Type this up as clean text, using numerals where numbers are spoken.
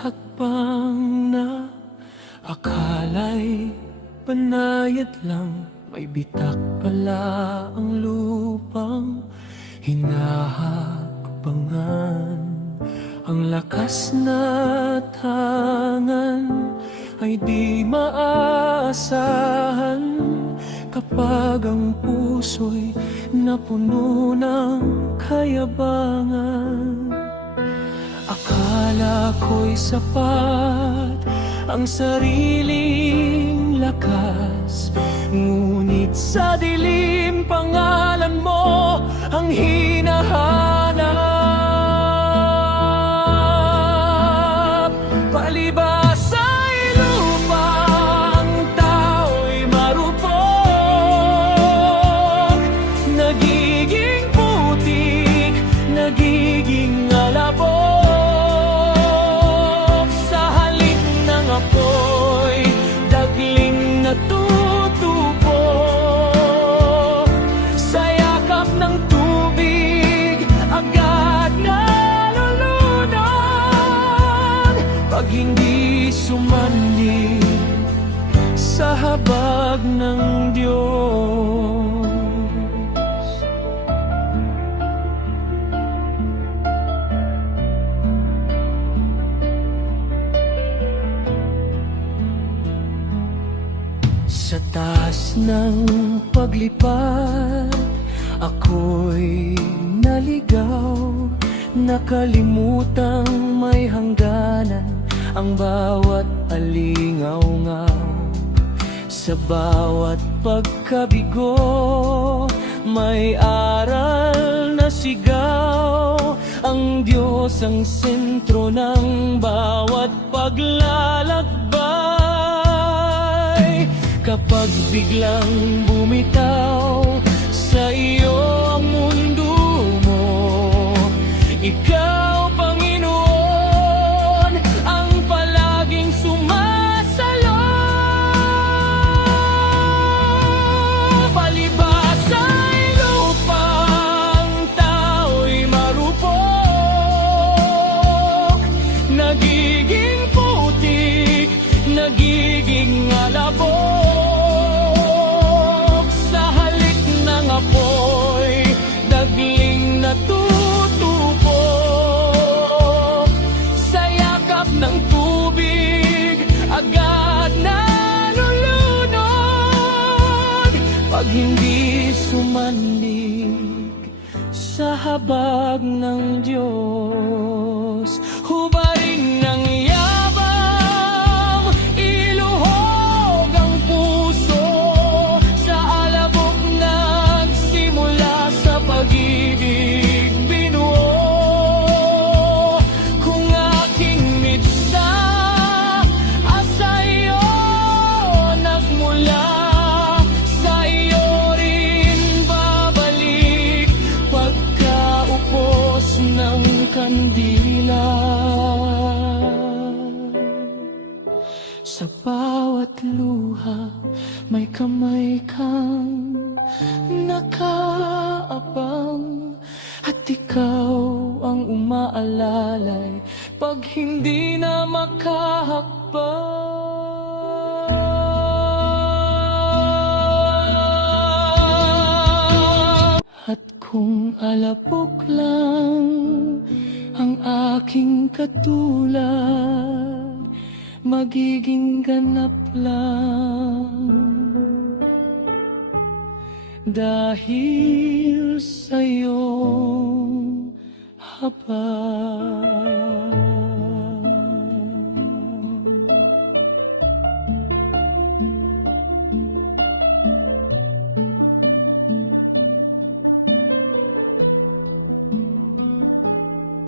hakbang na akala'y banayad lang, may bitak pala ang lupang hinahakbangan. Ang lakas na tangan ay di maaasahan kapag ang puso'y napuno ng kayabangan. Akala ko'y sapat ang sariling lakas, ngunit sa dilim pangalan mo ang hinahanap. Palibasa ay lupa, ang tao'y marupok, nagiging putik, nagiging alabok. Sa halik ng apoy, dagling natutupo, sa yakap ng tubig, agad nalulunod. Pag hindi sumandi sa habag ng Diyos. Sa taas ng paglipad, ako'y naligaw, nakalimutang may hangganan ang bawat alingaw-ngaw. Sa bawat pagkabigo, may aral na sigaw. Ang Diyos ang sentro ng bawat paglalakbay. Kapag biglang bumitaw sa iyo ang mundo mo, ikaw, Panginoon, ang palaging sumasalo. Palibasa ay lupa, ang tao'y marupok, nagiging putik, nagiging alabok. Dagling natutupo, sa yakap ng tubig, agad nalulunod. Pag hindi sumandig sa habag ng Diyos, hubaring ng yabang, iluhog ang puso. Sa alabok nagsimula sa pag-ibig binuo. Kung aking mitsa sa iyo nagmula, sa iyo rin babalik pagkaupos ng kandila. Sa bawat luha may kamay kang nakaabang, at ikaw ang umaalalay pag hindi na makahakbang. At kung alapok lang ang aking katulad, magiging ganap lang dahil sa iyong habag.